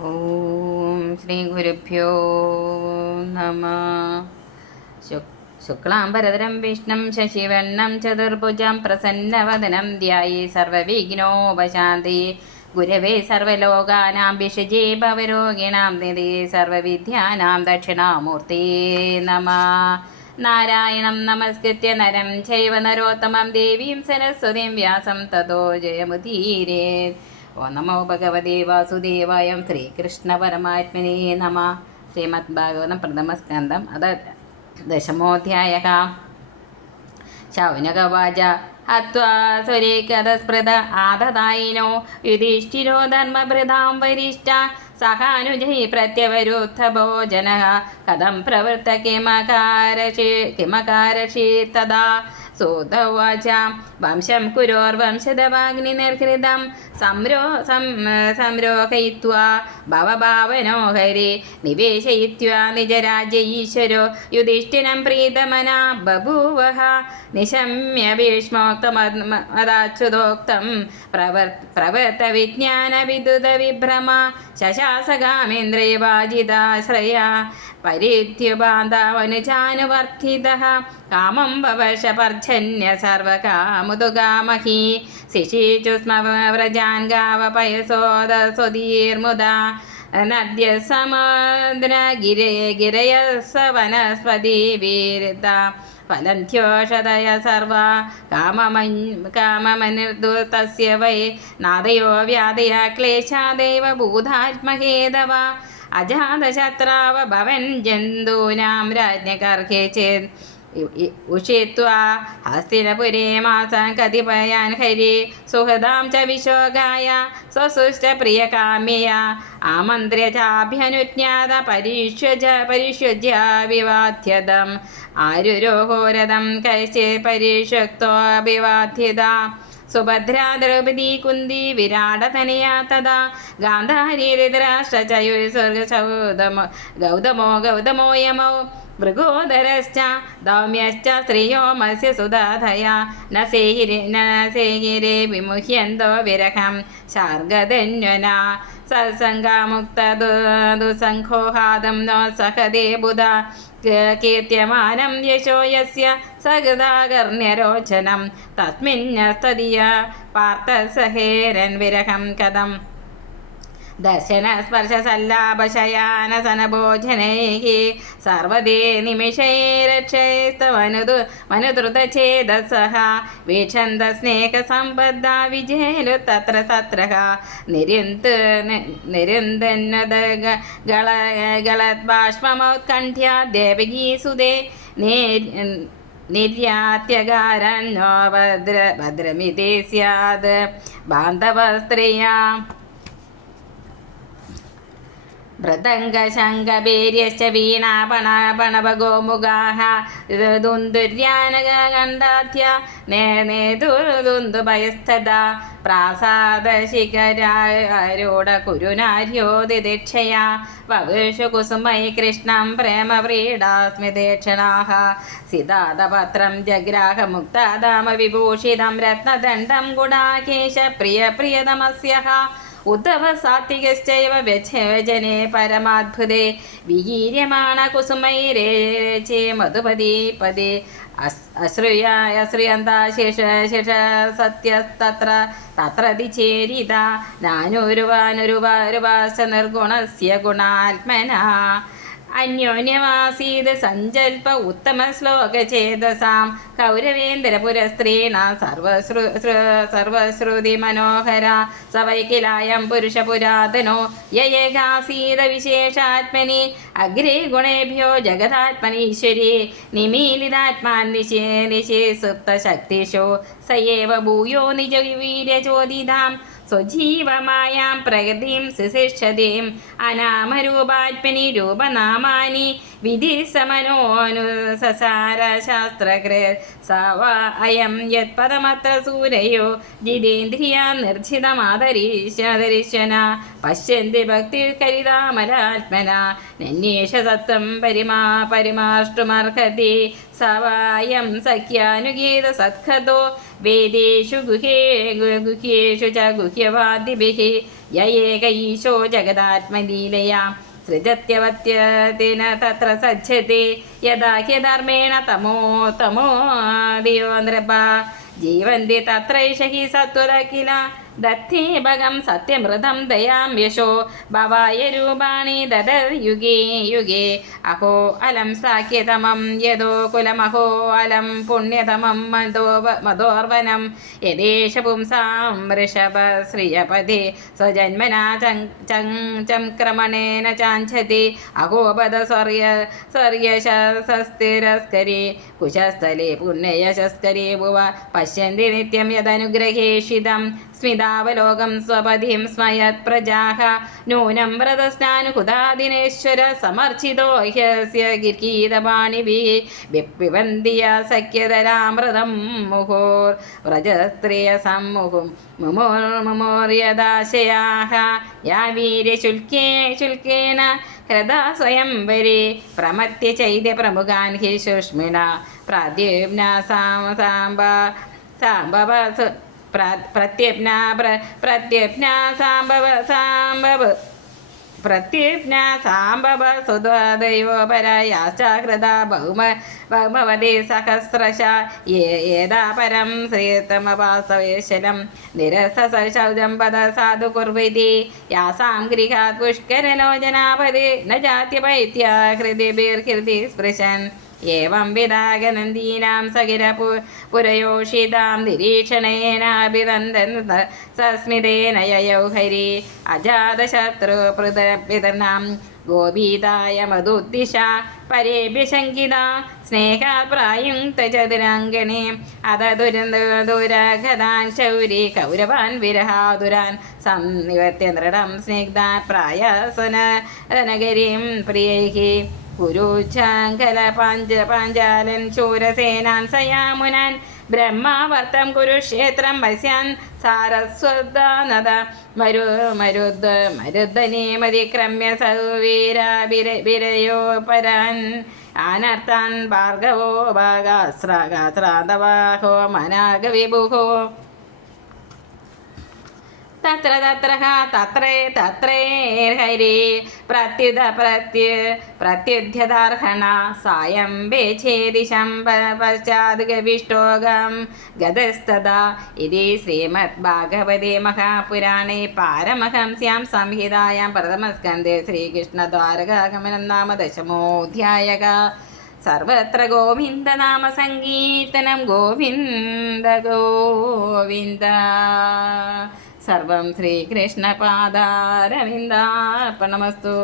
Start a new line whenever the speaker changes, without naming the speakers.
ഓം ശ്രീ ഗുരുഭ്യോ നമ. ശുക്ലാംബരധരം വിഷ്ണം ശശിവണ്ണം ചതുർഭുജം പ്രസന്നവദനം ധ്യായി സർവവിഘ്നോപശാന്തി. ഗുരവേ സർവലോകാനാം വിഷജേ ഭവരോഗിണാം നിധി സർവവിദ്യാനാം ദക്ഷിണാമൂർത്തി നമ. നാരായണം നമസ്കൃത്യ നരം ചൈവ നരോത്തമം ദേവീം സരസ്വതീം വ്യാസം തതോ ജയമുദീരേ ഓ നമോ ഭഗവതേ വാസുദേവായം ശ്രീകൃഷ്ണ പരമാത്മനേ നമ. ശ്രീമദ് ഭാഗവതം പ്രഥമസ്കന്ധം അത ദശമോധ്യായ ശൗനകവാച. ഹത്വാ ആദതായിനോ. യുധിഷ്ഠിരോ ധർമ്മഭൃതാം വരിഷ്ഠ. സഹാനുജൈ പ്രത്യവരുദ്ധ ഭോജന കഥം പ്രവൃത്ത കിമകാരക്ഷി കിമകാരക്ഷി തഥാ. സൂതവാച. വംശം കുരോർവംശദവാഗ്നിനിർഹൃതം സംരോ സംരോഹയിത്വാ ഭവഭാവനോ ഹരി. നിവേശയിത്വാ നിജരാജ്യ ഈശ്വരോ യുധിഷ്ഠിരം പ്രീതമനാ ബഭൂവഹ. നിശമ്യ ഭീഷ്മോക്തമദാച്യുതോക്തം പ്രവർ വിജ്ഞാന വിദ്യുത വിഭ്രമ. ശശാസകാമേന്ദ്രയവാജിതാശ്രയ പരിത്യുബാന്ധാവനുജാനുവർത്തിത परित्यबान्धावनुजानुवर्थितः कामं भवशपर्जन्य सर्वकामुदुगामही शिशिचु व्रजान् गावपयसोदसुधीर्मुदा नद्य गिरयस फलन्त्योषधय सर्वा काममन् काममनिर्दुतस्य वै नादयो व्याधया क्लेशादेव भूतात्महेदवा ഭൂതാത്മഹേതവ അജാതശത്രാവ ഭവൻ ജന്തൂനാം രാജ്ഞകർഹേ ചേത് ഉഷിത്വാ ഹസ്തിനപുരേ മാസം കതിപയാൻ ഹരി. സുഹൃദാം ച വിശോകായ സ്വസുഷ്ട പ്രിയകാമ്യ ആമന്ത്ര്യ ചാഭ്യനുജ്ഞാത പരീക്ഷ്യജ പരീക്ഷ്യജ്യ വിവാദ്യതം ആരുരോഹോരഥം കൈശ്ചേ പരീക്ഷക്തോ അഭിവാദ്യത സുഭദ്രാ ദ്രൗപദി കുന്തി വിരാടതനയാ തഥാ. ഗാന്ധാരി ധൃതരാഷ്ട്രചയുർ സ്വർഗസൗതമോ ഗൗതമോ ഗൗതമോ യമോ. മൃഗോദരശ്ച ദൗമ്യശ്ച സ്ത്രിയോ മത്സ്യ സുധാധയാ. ന സേഹിരെ ന സേഹിരെ വിമുഹ്യന്തോ വിരഹം. ശാർഗധന്വന. സത്സംഗാമുക്ത ദുസംഘോഹാദം നോ സഹദേ ബുധ. കീർത്യമാനം യശോ യസ്യ സഹൃദാകർണ്യരോചനം. തസ്മിന്നസ്തദിയ പാർത്ഥസഹേരൻ വിരഹം दर्शनस्पर्शसल्लाभशयानसनभोजनैः सर्वदे निमिषै रक्षैस्तवनुदु मनुद्रुतचेदसः वीक्षन्तस्नेकसम्बद्धा विजेलु तत्र तत्र निरिन्त निरिन्दन्नदग गळ गलद्बाष्पमौत्कण्ठ्या देवगीसुदे ने निर्यात्यगारन्नो भद्र भद्रमिति स्याद् बान्धवस्त्रिया മൃദംഗശങ്കബേര്യശ്ച വീണാപണപണവഗോമുഖാः ദുന്ദുര്യാനകണ്ഠാധ്യ നേതുന്ദുഭയസ്ഥത പ്രാസാദശിഖരാരൂഢകുരുനാര്യോദിദീക്ഷയാ വവേഷു കുസുമൈ കൃഷ്ണം പ്രേമവ്രീഡാസ്മിദേക്ഷണാः സിതാദപത്രം ജഗ്രാഹമുക്താദാമ വിഭൂഷിതം രത്നദണ്ഡം ഗുണാകേശ പ്രിയ പ്രിയതമസ്യः ഉദ്ധവ സാത്വികശ്ചൈവ വ്യജനെ പരമാത്ഭുതേ വിഹീര്യമാണ കുസുമൈരേ മധുപതി പതി അശ്രൂയ അശ്രൂയന്താ ശേഷ സത്യസ്തത്ര ഗുണാത്മന. അന്യോന്യമാസീത് സഞ്ചൽപ ഉത്തമ ശ്ലോകചേതസാം കൗരവേന്ദ്രപുരസ്ത്രീണ സർവശ്രു സർവശ്രുതി മനോഹര സവൈകിലായം പുരുഷപുരാതനോ യയേകാസീത വിശേഷാത്മനി അഗ്രേ ഗുണേഭ്യോ ജഗതാത്മനീശ്വരി നിമീലിതാത്മാൻ നിശേ നിശേ സുപ്തശക്തിഷു സയേവ ഭൂയോ നിജ വീര്യചോദിതാം സ്വജീവമായാം പ്രകൃതിം സുശിക്ഷതീം അനാമരൂപാത്മനി രൂപനാമാനി വിധി സമനോനുസസാര ശാസ്ത്രകൃത് സവ അയം യത്പദമത്ര സൂരയോ ജിതേന്ദ്രിയ നിർജിതമാദരീശന പശ്യന്തി ഭക്തി കരിതാമരാത്മന നന്യേഷ സത്വം പരിമാ പരിമാഷ്ടുമർഹതി സവായം സഖ്യാനുഗീത സത്ഖതോ വേദേഷു ഗുഹേ ഗുഹ്യേഷു ച ഗുഹ്യവാദിഭിः യ ഏക ഈശോ ജഗദാത്മലീലയാ സൃജത്യവത്യതിന തത്ര സജ്ജത്തെ യഥാ ഹ്യധർമ്മേണ തമോ തമോ ദിയോ നൃപ ജീവന്തി തത്രൈഷ ഹി സത്വര കില ദത്തേ ഭഗം സത്യമൃതം ദയാം യശോ. ഭവായ രൂപാണി ദദർയുഗേ യുഗേ അഹോ അലം സാഖ്യതമം യദോ കുലമഹോ അലം പുണ്യതമം മതോ മതോർവനം യദേശ പുംസാം വൃഷഭ ശ്രിയപതി സ്വജന്മനാ ചംക്രമണേന ചാഞ്ചതി. അഹോപദ സ്വർയ സ്വർയശസ്തിരസ്കരി. കുശസ്ഥലേ പുണ്യയശസ്കരി ഭുവ. പശ്യന്തി നിത്യം യദനുഗ്രഹേഷിതം. സ്മിതാവലോകം സ്വപതിം സ്മയത് പ്രജാഹ. നൂനം വ്രതസ്നാനുഹുതാദിനേശ്വര സമർച്ചിതോ ഹ്യസ്യ ഗിർഗീതപാണിഭിः വിപ്പിവന്തിയ സഖ്യതരാമൃതം മുഹോർ. വ്രജസ്ത്രിയ സമ്മുഹും മുമോർമുമോർയദാശയാഹ. യാ വീര്യശുൽക്കേ ശുൽക്കേന ഹൃദാ സ്വയംവരെ പ്രമത്യ ചൈത്യ പ്രമുഖാൻ ഹി സുഷ്മിണ പ്രാദ്യുമ്ന സാം സാംബ സാംബവ സു- പ്ര- പ്രത്യപ്ന പ്ര- പ്രത്യപ്ന സാംബവ സാംബവ ബഹുമ ബഹുമവതി സഹസ്രശ ഏതാ പരം ശ്രീതമവാസവേശലം നിരസശൗചം പദ സാധു കുർവതി യാസാം ഗൃഹാത് പുഷ്കരലോചനാപതി ന ജാത്യപൈത്യ ബീർഹൃതി സ്പൃശൻ. ഏവംവിതാകനന്ദീനാം സകിര പു പുരയോഷിതാം നിരീക്ഷണേനാഭിനന്ദൻ സസ്മിതേന യയൗ ഹരി. അജാതശത്രു പൃത പിതനാം ഗോപീതായ മധുദ്ദിശ പരേഭ്യ ശങ്കിത സ്നേഹാപ്രായുക്ത ചതുരാംഗണേ അത ദുരന്ത ദുരഘതാൻ ശൗരി കൗരവാൻ വിരഹാതുരാൻ സംനിവത്യ നൃഢം സ്നിഗ്ധാൻ പ്രായസുന നഗരീം പ്രിയൈഹി. കുരുച്ചാങ്കല പാഞ്ച പാഞ്ചാലൻ ശൂരസേനാൻ സയാമുനാൻ ബ്രഹ്മാവർത്തം കുരുക്ഷേത്രം വസ്യാൻ സാരസ്വദാനദ മരു മരുദ് മരുദ്ധനീമതി ക്രമ്യ സൗവീരാഭിരയോ പരാൻ ആനർത്താൻ ഭാർഗവോ ഭാഗാശ്രാഗാശ്രാന്തവാഹോ മനാഗവിഭുഹോ തത്ര തത്ര തത്രേ തത്രേ ഹരി പ്രത്യുത പ്രത്യു പ്രത്യുധ്യതാർഹണ സായം വേച്ഛേദിശം പശ്ചാത് ഗവിഷ്ടോകം ഗതസ്തദാ. ഇതി ശ്രീമദ് ഭാഗവതേ മഹാപുരാണേ. പാരമഹംസ്യാം സംഹിതായാം പ്രഥമസ്കന്ധേ ശ്രീകൃഷ്ണദ്വാരകാഗമനം നാമ ദശമോऽധ്യായക സർവത്ര ഗോവിന്ദനാമ സങ്കീർത്തനം ഗോവിന്ദ ഗോവിന്ദ. సర్వం శ్రీకృష్ణ పాదారవిందార్పణమస్తు